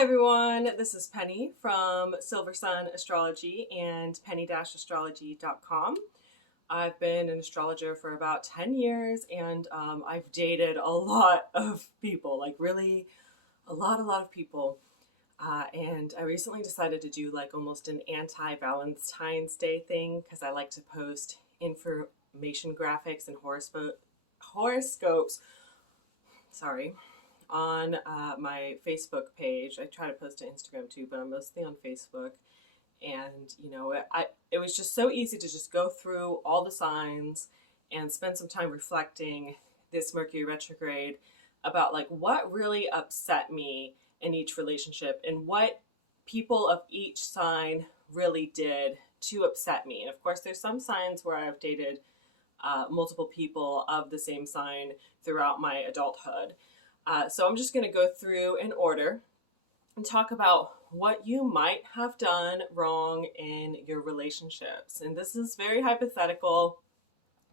Hi everyone, this is Penny from Silver Sun Astrology and penny-astrology.com. I've been an astrologer for about 10 years and I've dated a lot of people, like really a lot of people. And I recently decided to do like almost an anti-Valentine's Day thing because I like to post information graphics and horoscopes, sorry, on my Facebook page. I try to post to Instagram too, but I'm mostly on Facebook. And it was just so easy to just go through all the signs and spend some time reflecting this Mercury retrograde about like what really upset me in each relationship and what people of each sign really did to upset me. And of course, there's some signs where I've dated multiple people of the same sign throughout my adulthood. So I'm just going to go through in order and talk about what you might have done wrong in your relationships. And this is very hypothetical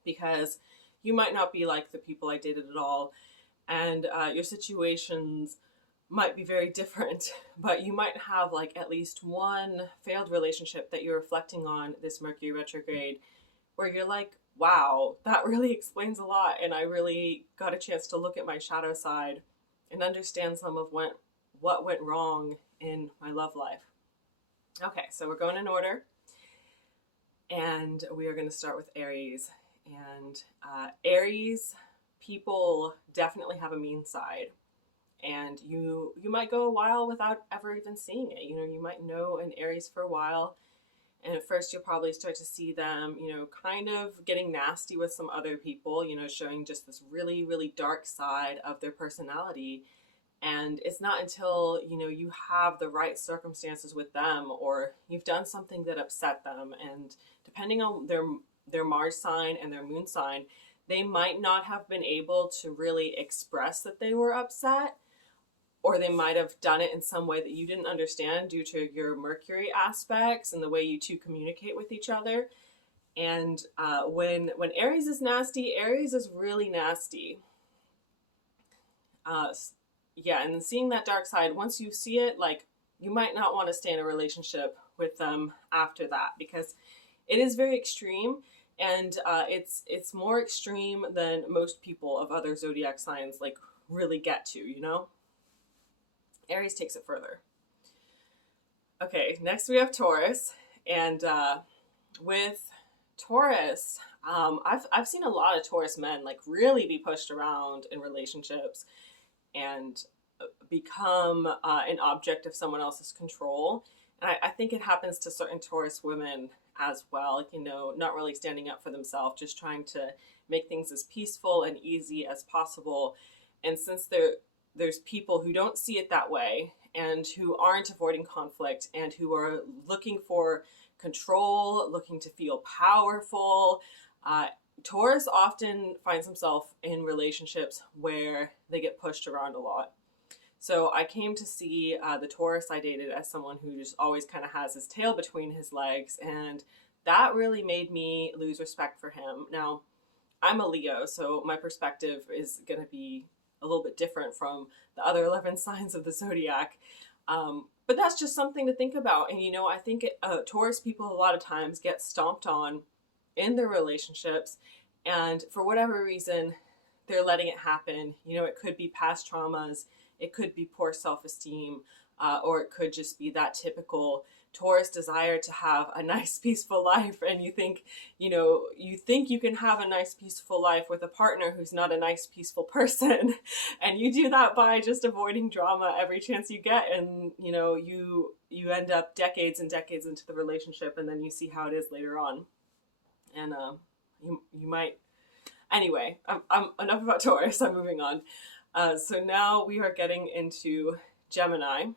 because you might not be like the people I dated at all, and your situations might be very different, but you might have like at least one failed relationship that you're reflecting on this Mercury retrograde where you're like, wow, that really explains a lot. And I really got a chance to look at my shadow side and understand some of what went wrong in my love life. Okay, so we're going in order. And we are going to start with Aries. And Aries people definitely have a mean side. And you might go a while without ever even seeing it. You might know an Aries for a while. And at first you'll probably start to see them, kind of getting nasty with some other people, showing just this really, really dark side of their personality. And it's not until, you have the right circumstances with them or you've done something that upset them. And depending on their Mars sign and their moon sign, they might not have been able to really express that they were upset, or they might have done it in some way that you didn't understand due to your Mercury aspects and the way you two communicate with each other. And when Aries is nasty, Aries is really nasty. And seeing that dark side, once you see it, like, you might not want to stay in a relationship with them after that because it is very extreme. And it's more extreme than most people of other zodiac signs like really get to. Aries takes it further. Okay, next we have Taurus, and with Taurus, I've seen a lot of Taurus men like really be pushed around in relationships and become an object of someone else's control. And I think it happens to certain Taurus women as well, not really standing up for themselves, just trying to make things as peaceful and easy as possible. And since there's people who don't see it that way and who aren't avoiding conflict and who are looking for control, looking to feel powerful, Taurus often finds himself in relationships where they get pushed around a lot. So I came to see the Taurus I dated as someone who just always kind of has his tail between his legs, and that really made me lose respect for him. Now, I'm a Leo, so my perspective is going to be a little bit different from the other 11 signs of the Zodiac. But that's just something to think about. And, I think Taurus people a lot of times get stomped on in their relationships. And for whatever reason, they're letting it happen. It could be past traumas. It could be poor self-esteem. Or it could just be that typical Taurus desire to have a nice peaceful life, and you think you can have a nice peaceful life with a partner who's not a nice peaceful person, and you do that by just avoiding drama every chance you get, and you end up decades and decades into the relationship, and then you see how it is later on, and you might anyway. I'm enough about Taurus. I'm moving on. So now we are getting into Gemini.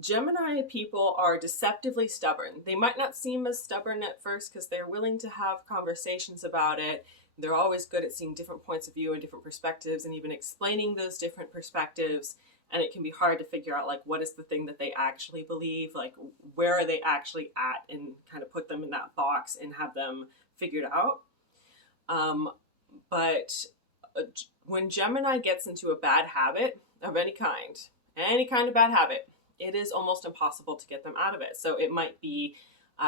Gemini people are deceptively stubborn. They might not seem as stubborn at first because they're willing to have conversations about it. They're always good at seeing different points of view and different perspectives and even explaining those different perspectives. And it can be hard to figure out like what is the thing that they actually believe, like where are they actually at, and kind of put them in that box and have them figured out. But when Gemini gets into a bad habit of any kind of bad habit, it is almost impossible to get them out of it. So it might be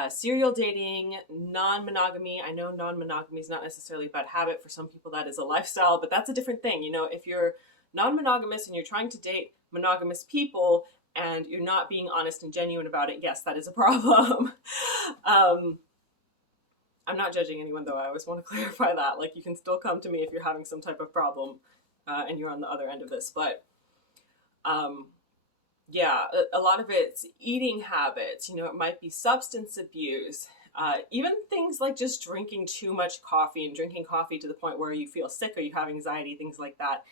serial dating, non-monogamy. I know non-monogamy is not necessarily a bad habit. For some people that is a lifestyle, but that's a different thing. You know, if you're non-monogamous and you're trying to date monogamous people and you're not being honest and genuine about it, yes, that is a problem. I'm not judging anyone though. I always want to clarify that. Like, you can still come to me if you're having some type of problem and you're on the other end of this. But yeah, a lot of it's eating habits. You know, it might be substance abuse, even things like just drinking too much coffee and drinking coffee to the point where you feel sick or you have anxiety, things like that.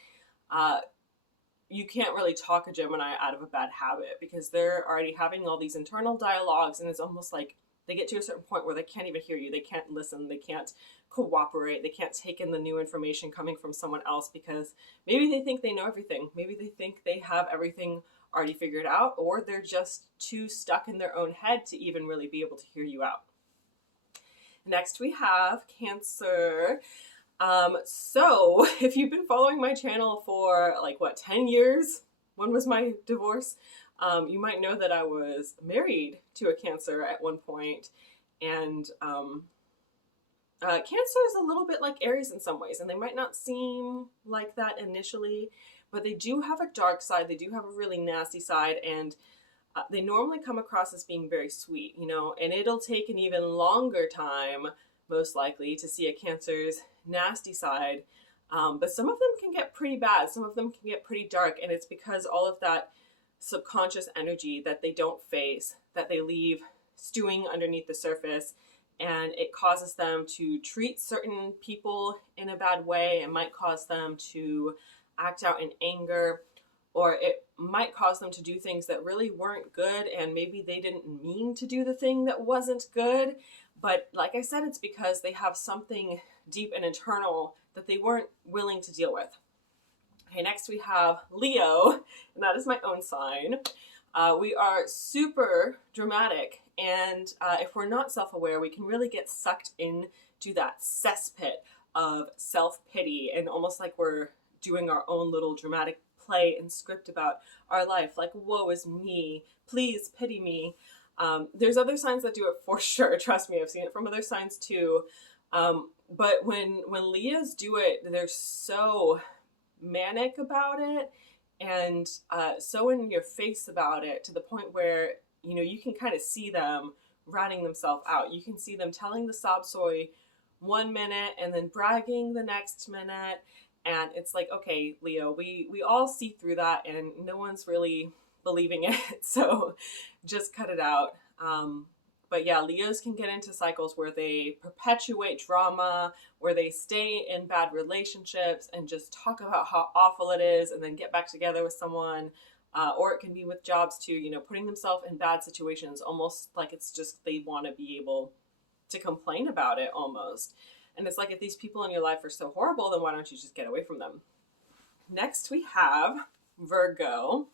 You can't really talk a Gemini out of a bad habit because they're already having all these internal dialogues, and it's almost like they get to a certain point where they can't even hear you. They can't listen. They can't cooperate. They can't take in the new information coming from someone else because maybe they think they know everything. Maybe they think they have everything already figured out, or they're just too stuck in their own head to even really be able to hear you out. Next we have Cancer. So if you've been following my channel for 10 years, when was my divorce? You might know that I was married to a Cancer at one point, and Cancer is a little bit like Aries in some ways, and they might not seem like that initially, but they do have a dark side. They do have a really nasty side, and they normally come across as being very sweet, you know, and it'll take an even longer time, most likely, to see a Cancer's nasty side. But some of them can get pretty bad. Some of them can get pretty dark, and it's because all of that subconscious energy that they don't face, that they leave stewing underneath the surface, and it causes them to treat certain people in a bad way. It might cause them to act out in anger, or it might cause them to do things that really weren't good, and maybe they didn't mean to do the thing that wasn't good. But like I said, it's because they have something deep and internal that they weren't willing to deal with. Okay, next we have Leo, and that is my own sign. We are super dramatic, and if we're not self-aware, we can really get sucked into that cesspit of self-pity, and almost like we're doing our own little dramatic play and script about our life, like, woe is me, please pity me. There's other signs that do it for sure, trust me, I've seen it from other signs too. But when Leos do it, they're so manic about it, and so in your face about it, to the point where, you know, you can kind of see them ratting themselves out. You can see them telling the sob story one minute and then bragging the next minute. And it's like, okay, Leo, we all see through that, and no one's really believing it. So just cut it out. But yeah, Leos can get into cycles where they perpetuate drama, where they stay in bad relationships and just talk about how awful it is and then get back together with someone. Or it can be with jobs too, you know, putting themselves in bad situations, almost like it's just they want to be able to complain about it almost. And it's like, if these people in your life are so horrible, then why don't you just get away from them? Next we have Virgo.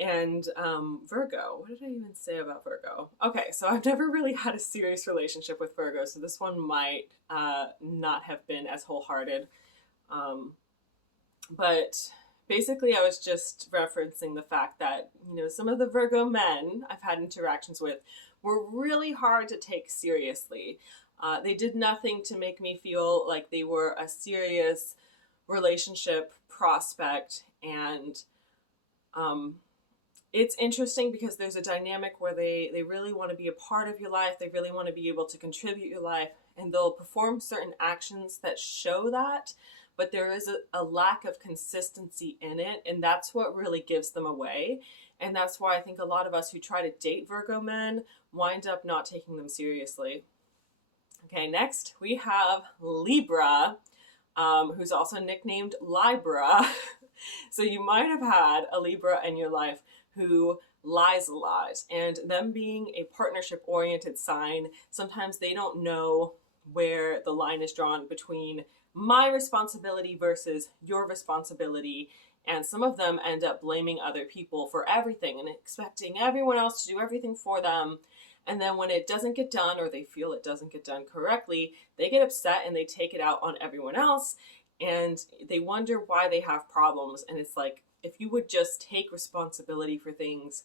And Virgo, what did I even say about Virgo? Okay, so I've never really had a serious relationship with Virgo, so this one might not have been as wholehearted. But basically I was just referencing the fact that, you know, some of the Virgo men I've had interactions with were really hard to take seriously. They did nothing to make me feel like they were a serious relationship prospect, and it's interesting because there's a dynamic where they really want to be a part of your life. They really want to be able to contribute your life, and they'll perform certain actions that show that, but there is a lack of consistency in it, and that's what really gives them away. And that's why I think a lot of us who try to date Virgo men wind up not taking them seriously. Okay, next we have Libra, who's also nicknamed Libra. So you might have had a Libra in your life who lies a lot, and them being a partnership-oriented sign, sometimes they don't know where the line is drawn between my responsibility versus your responsibility, and some of them end up blaming other people for everything and expecting everyone else to do everything for them. And then when it doesn't get done, or they feel it doesn't get done correctly, they get upset and they take it out on everyone else. and they wonder why they have problems. And it's like, if you would just take responsibility for things,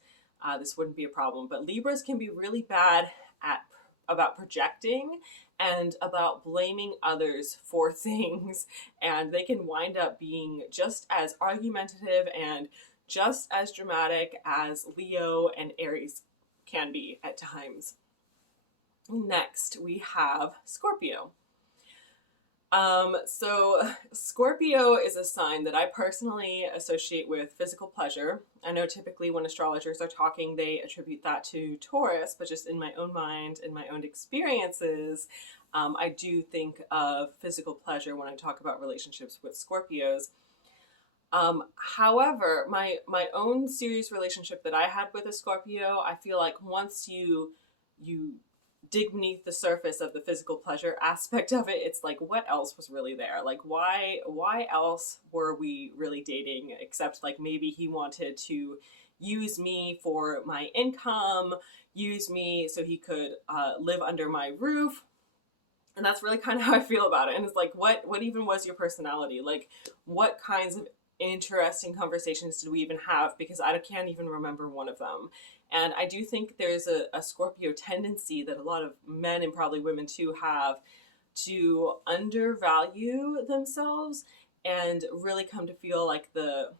this wouldn't be a problem. But Libras can be really bad at about projecting and about blaming others for things, and they can wind up being just as argumentative and just as dramatic as Leo and Aries can be at times. Next, we have Scorpio. So Scorpio is a sign that I personally associate with physical pleasure. I know typically when astrologers are talking, they attribute that to Taurus, but just in my own mind and my own experiences, I do think of physical pleasure when I talk about relationships with Scorpios. However, my own serious relationship that I had with a Scorpio, I feel like once you dig beneath the surface of the physical pleasure aspect of it, it's like, what else was really there? Like, why else were we really dating, except like maybe he wanted to use me for my income, use me so he could live under my roof. And that's really kind of how I feel about it. And it's like, what even was your personality? Like, what kinds of interesting conversations did we even have? Because I can't even remember one of them. And I do think there's a Scorpio tendency that a lot of men, and probably women too, have to undervalue themselves and really come to feel like the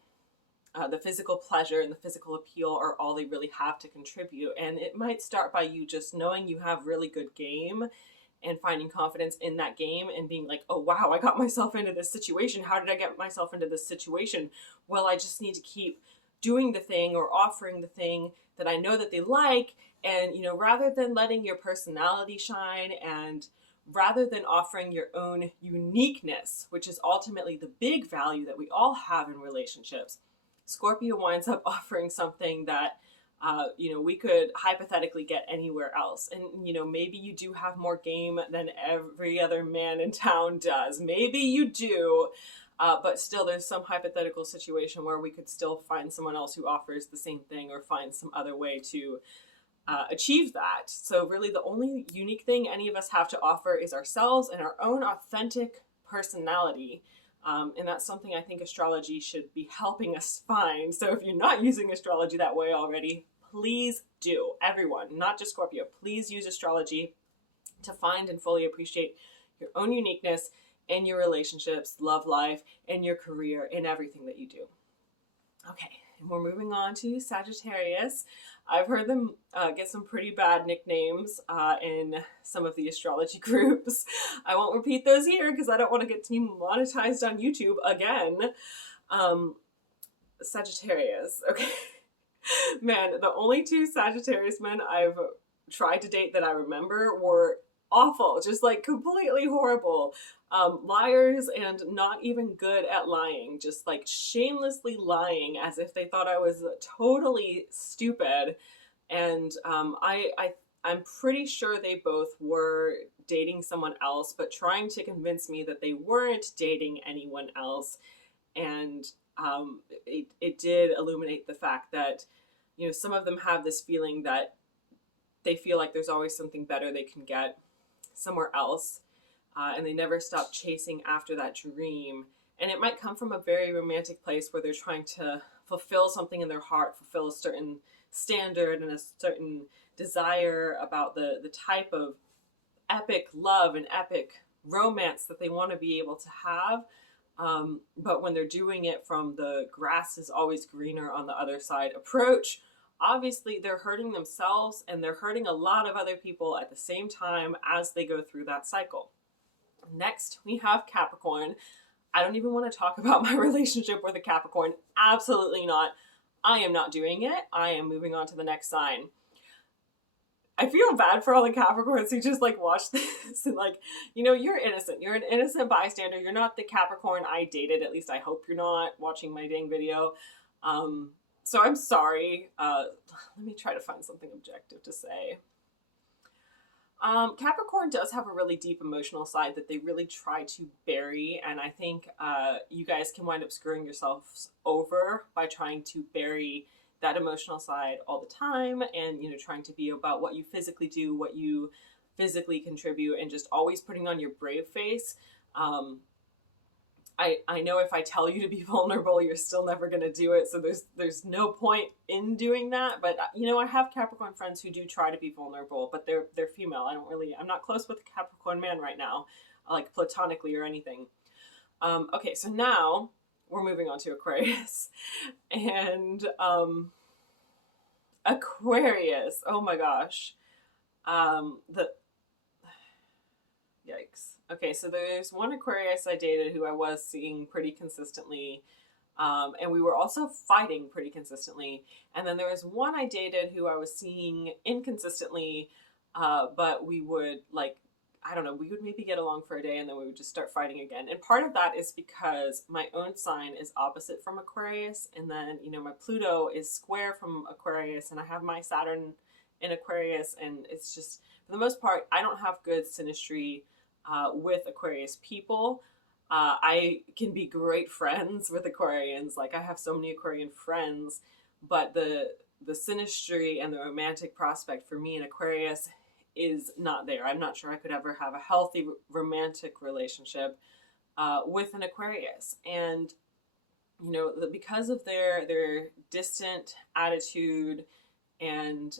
physical pleasure and the physical appeal are all they really have to contribute. And it might start by you just knowing you have really good game and finding confidence in that game and being like, oh wow, I got myself into this situation. How did I get myself into this situation? Well, I just need to keep doing the thing or offering the thing that I know that they like. And, you know, rather than letting your personality shine and rather than offering your own uniqueness, which is ultimately the big value that we all have in relationships, Scorpio winds up offering something that we could hypothetically get anywhere else. And, you know, maybe you do have more game than every other man in town does. Maybe you do. But still, there's some hypothetical situation where we could still find someone else who offers the same thing or find some other way to achieve that. So really, the only unique thing any of us have to offer is ourselves and our own authentic personality. And that's something I think astrology should be helping us find. So if you're not using astrology that way already, please do. Everyone, not just Scorpio, please use astrology to find and fully appreciate your own uniqueness in your relationships, love life, and your career, in everything that you do. Okay, and we're moving on to Sagittarius. I've heard them get some pretty bad nicknames in some of the astrology groups. I won't repeat those here because I don't want to get demonetized on YouTube again. Sagittarius, okay. Man, the only two Sagittarius men I've tried to date that I remember were awful, just like completely horrible. Liars and not even good at lying, just like shamelessly lying as if they thought I was totally stupid. And I'm pretty sure they both were dating someone else, but trying to convince me that they weren't dating anyone else. And it did illuminate the fact that, you know, some of them have this feeling that they feel like there's always something better they can get somewhere else. And they never stop chasing after that dream. And it might come from a very romantic place where they're trying to fulfill something in their heart, fulfill a certain standard and a certain desire about the type of epic love and epic romance that they want to be able to have. But when they're doing it from the grass is always greener on the other side approach, obviously they're hurting themselves and they're hurting a lot of other people at the same time as they go through that cycle. Next, we have Capricorn. I don't even want to talk about my relationship with a Capricorn. Absolutely not. I am not doing it. I am moving on to the next sign. I feel bad for all the Capricorns who just like watch this and like, you know, you're innocent. You're an innocent bystander. You're not the Capricorn I dated. At least I hope you're not watching my dang video. So I'm sorry. Let me try to find something objective to say. Capricorn does have a really deep emotional side that they really try to bury, and I think you guys can wind up screwing yourselves over by trying to bury that emotional side all the time, and, you know, trying to be about what you physically do, what you physically contribute, and just always putting on your brave face. I know if I tell you to be vulnerable, you're still never going to do it. So there's no point in doing that. But I have Capricorn friends who do try to be vulnerable, but they're female. I'm not close with a Capricorn man right now, like platonically or anything. Okay, so now we're moving on to Aquarius. And Aquarius, oh my gosh. The Yikes. Okay, so there's one Aquarius I dated who I was seeing pretty consistently. And we were also fighting pretty consistently. And then there was one I dated who I was seeing inconsistently, but we would I don't know, we would maybe get along for a day and then we would just start fighting again. And part of that is because my own sign is opposite from Aquarius. And then, my Pluto is square from Aquarius and I have my Saturn in Aquarius. And it's just, for the most part, I don't have good synastry with Aquarius people. I can be great friends with Aquarians. Like I have so many Aquarian friends, but the synastry and the romantic prospect for me in Aquarius is not there. I'm not sure I could ever have a healthy romantic relationship with an Aquarius. And because of their distant attitude and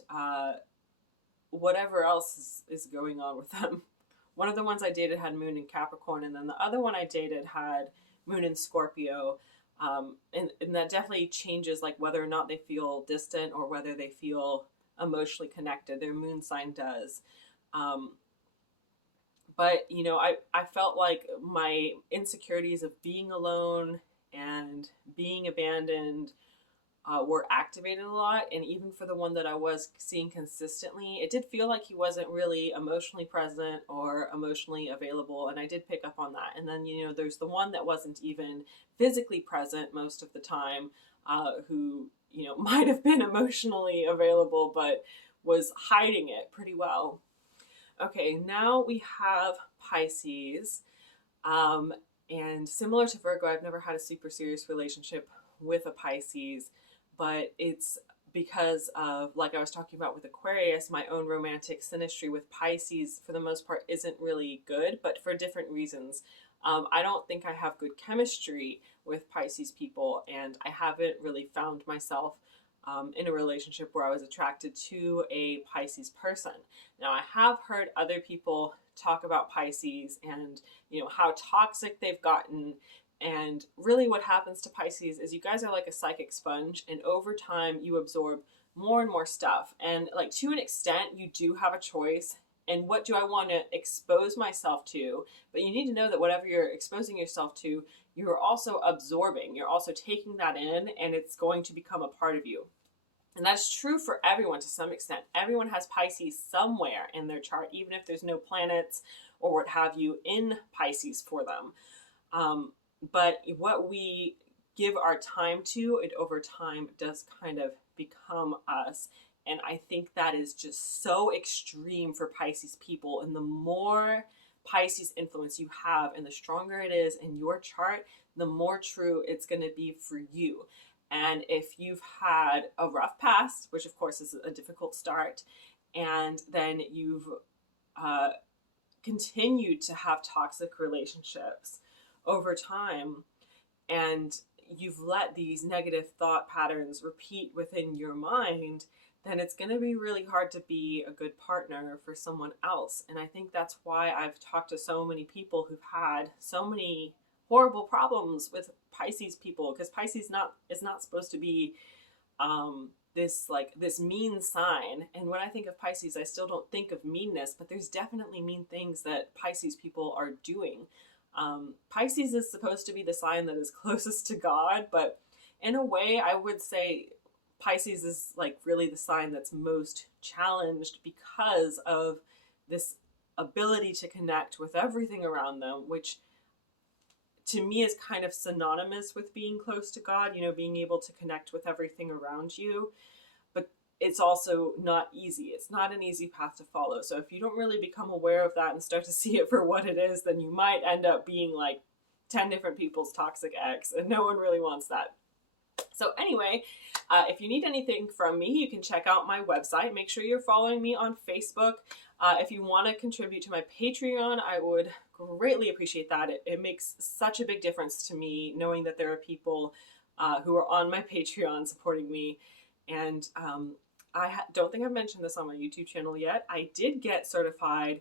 whatever else is going on with them. One of the ones I dated had moon in Capricorn, and then the other one I dated had moon in Scorpio. And that definitely changes like whether or not they feel distant or whether they feel emotionally connected. Their moon sign does. But I felt like my insecurities of being alone and being abandoned were activated a lot. And even for the one that I was seeing consistently, it did feel like he wasn't really emotionally present or emotionally available. And I did pick up on that. And then, there's the one that wasn't even physically present most of the time, who, might have been emotionally available, but was hiding it pretty well. Okay, now we have Pisces. And similar to Virgo, I've never had a super serious relationship with a Pisces, but it's because of, like I was talking about with Aquarius, my own romantic synastry with Pisces, for the most part, isn't really good, but for different reasons. I don't think I have good chemistry with Pisces people, and I haven't really found myself in a relationship where I was attracted to a Pisces person. Now, I have heard other people talk about Pisces and, how toxic they've gotten. And really what happens to Pisces is you guys are like a psychic sponge, and over time you absorb more and more stuff. And like to an extent, you do have a choice. And what do I want to expose myself to? But you need to know that whatever you're exposing yourself to, you're also absorbing. You're also taking that in, and it's going to become a part of you. And that's true for everyone to some extent. Everyone has Pisces somewhere in their chart, even if there's no planets or what have you in Pisces for them. But what we give our time to, it over time does kind of become us. And I think that is just so extreme for Pisces people. And the more Pisces influence you have and the stronger it is in your chart, the more true it's going to be for you. And if you've had a rough past, which of course is a difficult start, and then you've continued to have toxic relationships over time, and you've let these negative thought patterns repeat within your mind, then it's going to be really hard to be a good partner for someone else. And I think that's why I've talked to so many people who've had so many horrible problems with Pisces people, because Pisces is not supposed to be this mean sign. And when I think of Pisces, I still don't think of meanness, but there's definitely mean things that Pisces people are doing. Pisces is supposed to be the sign that is closest to God, but in a way I would say Pisces is like really the sign that's most challenged because of this ability to connect with everything around them, which to me is kind of synonymous with being close to God, being able to connect with everything around you. But it's also not easy. It's not an easy path to follow. So if you don't really become aware of that and start to see it for what it is, then you might end up being like 10 different people's toxic ex, and no one really wants that. So anyway, if you need anything from me, you can check out my website. Make sure you're following me on Facebook. If you want to contribute to my Patreon, I would greatly appreciate that. It makes such a big difference to me knowing that there are people who are on my Patreon supporting me. And don't think I've mentioned this on my YouTube channel yet. I did get certified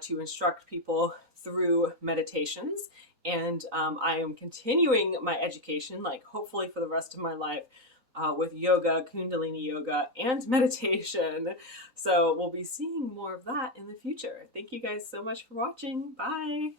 to instruct people through meditations, and I am continuing my education, like hopefully for the rest of my life, with yoga, Kundalini yoga, and meditation. So we'll be seeing more of that in the future. Thank you guys so much for watching. Bye.